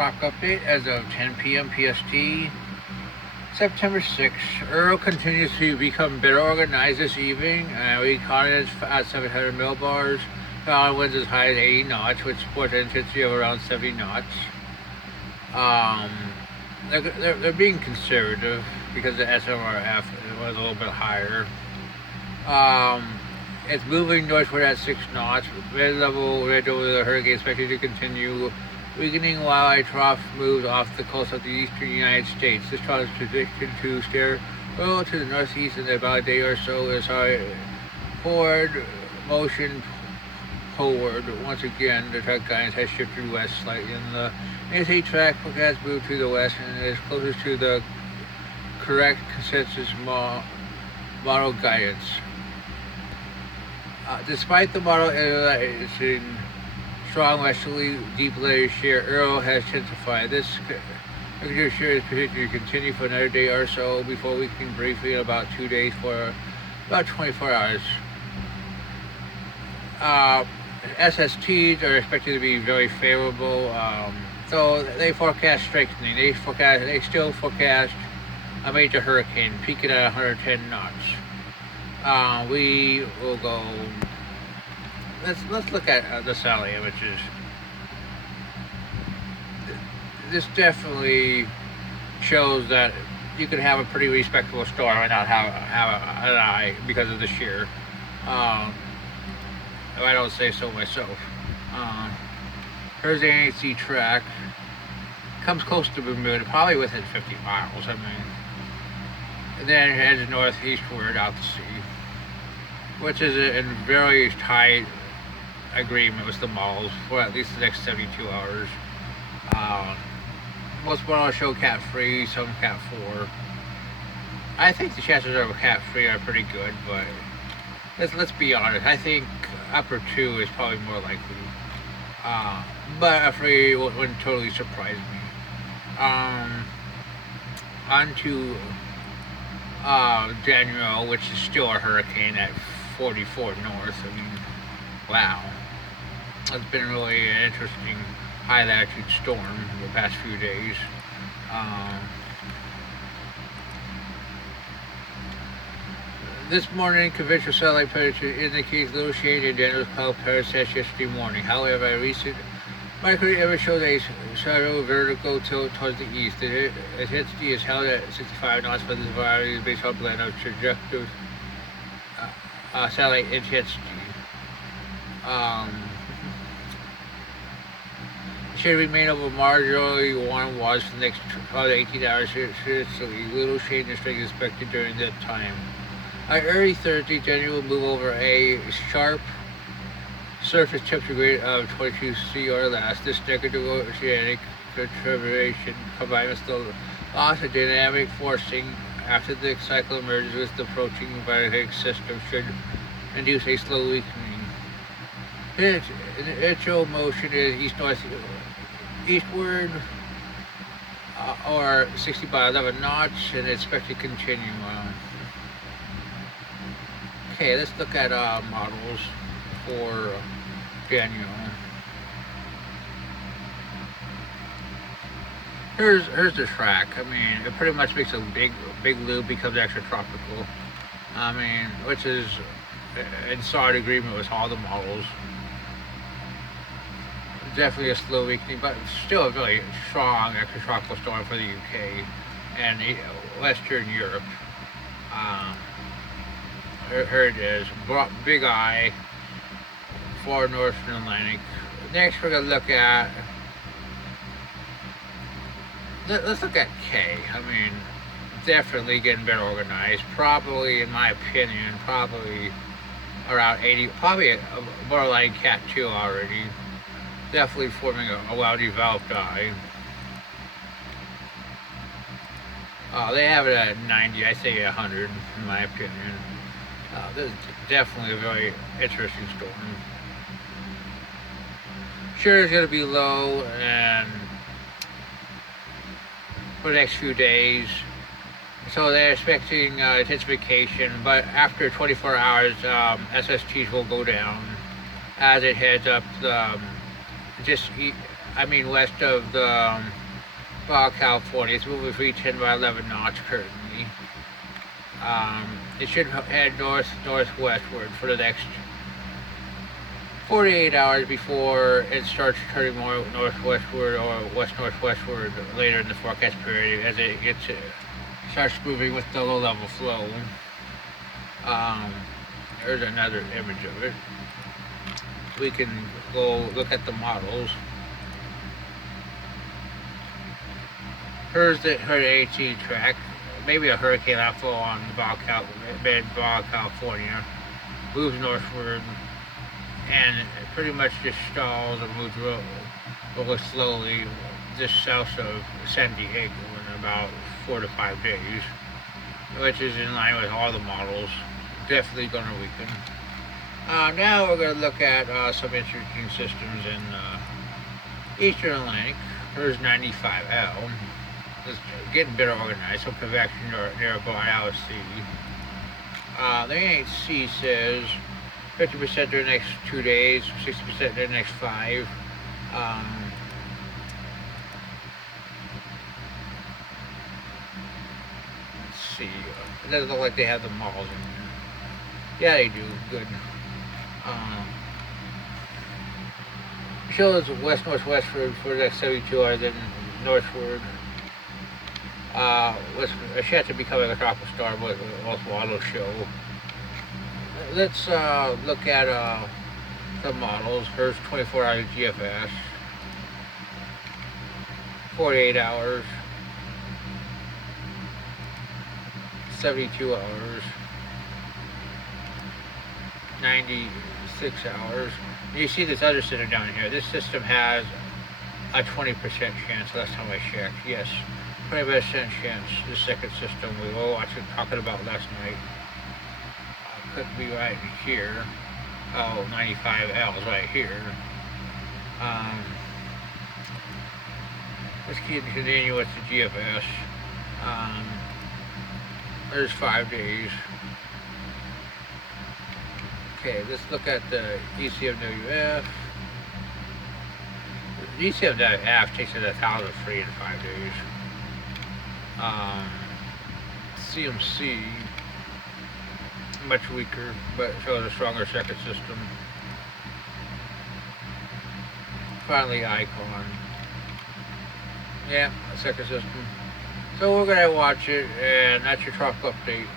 Clock update as of 10 p.m. PST, September 6th. Earl continues to become better organized this evening. We caught it at 700 millbars. Found winds as high as 80 knots, with sport intensity of around 70 knots. Um, they're being conservative because the SMRF was a little bit higher. Um, it's moving northward at 6 knots. Mid-level ridge over the hurricane expected to continue weakening while a trough moves off the coast of the eastern United States. This trough is predicted to steer well to the northeast in about a day or so as our forward motion forward. Once again, the track guidance has shifted west slightly, and the NSA track forecast moved to the west and is closest to the correct consensus model guidance. Despite the model is in strong westerly deep layer shear, Earl has intensified. This negative shear is predicted to continue for another day or so before weakening briefly in about 2 days for about 24 hours. SSTs are expected to be very favorable, so they forecast strengthening. They still forecast a major hurricane peaking at 110 knots. We will go. Let's look at the satellite images. This definitely shows that you could have a pretty respectable storm and not have an eye because of the shear. If I don't say so myself. Here's the NAC track. Comes close to Bermuda, probably within 50 miles. I mean, and then it heads northeastward out to sea, which is in very tight agreement with the models for at least the next 72 hours. Most models show Cat 3, some Cat 4. I think the chances of Cat 3 are pretty good, but let's be honest. I think upper 2 is probably more likely. But a 3 wouldn't totally surprise me. On to Danielle, which is still a hurricane at 44 north. I mean, wow. It's been really an interesting high latitude storm the past few days. This morning, conventional satellite prediction indicates little change in Danielle's cloud parasite yesterday morning. However, a recent microwave image shows a shadow vertical tilt towards the east. The intensity is held at 65 knots for this variety based on blend of trajectory satellite intensity. Should remain over marginally warm waters for the next 18 hours. Little change in strength is expected during that time. Early Thursday, Danielle will move over a sharp surface temperature grade of 22 C or less. This negative oceanic perturbation combined with the loss of dynamic forcing after the cyclone merges with the approaching volcanic system should induce a slow weakening. Its initial motion is eastward or 60 by 11 knots and it's expected to continue. Okay, let's look at models for Danielle. Here's the track. I mean, it pretty much makes a big loop, becomes extra tropical. I mean, which is in solid agreement with all the models. Definitely a slow weakening, but still a really strong extra tropical storm for the UK and Western Europe. Here it is, big eye for Northern Atlantic. Next we're going to look at, let's look at K. I mean, definitely getting better organized. Probably, in my opinion, probably around 80, probably more like Cat 2 already. Definitely forming a well-developed eye. They have it at 90, I say 100 in my opinion. This is definitely a very interesting storm. Sure, it's going to be low and for the next few days. So they're expecting intensification, but after 24 hours, SSTs will go down as it heads up west of the Baja California. It's moving 310 by 11 knots currently. It should head northwestward for the next 48 hours before it starts turning more northwestward or west-northwestward later in the forecast period as it starts moving with the low-level flow. There's another image of it. We can go look at the models. Here's her AT track. Maybe a hurricane outflow on the Baja California. Moves northward and pretty much just stalls or moves really slowly just south of San Diego in about 4 to 5 days, which is in line with all the models. Definitely going to weaken. Now we're going to look at some interesting systems in Eastern Atlantic. There's 95L. It's getting better organized. Some convection nearby out sea. The NHC says 50% during the next 2 days, 60% during the next 5. Let's see. It doesn't look like they have the models in there. Yeah, they do. Good. Shows west-northwestward for the next 72 hours, then northward. It's yet to become a tropical storm, but also auto show. Let's look at the models. First 24 hours GFS, 48 hours, 72 hours, 96 hours. You see this other system down here. This system has a 20% chance. Last time I checked, yes, 20% chance. The second system we were watching, talking about last night. Could be right here. Oh, 95L is right here. Let's keep continuing with the GFS. There's 5 days. Okay, let's look at the ECMWF. The ECMWF takes it 1,003 in 5 days. CMC, much weaker, but shows a stronger second system. Finally, Icon. Yeah, second system. So we're going to watch it, and that's your tropical update.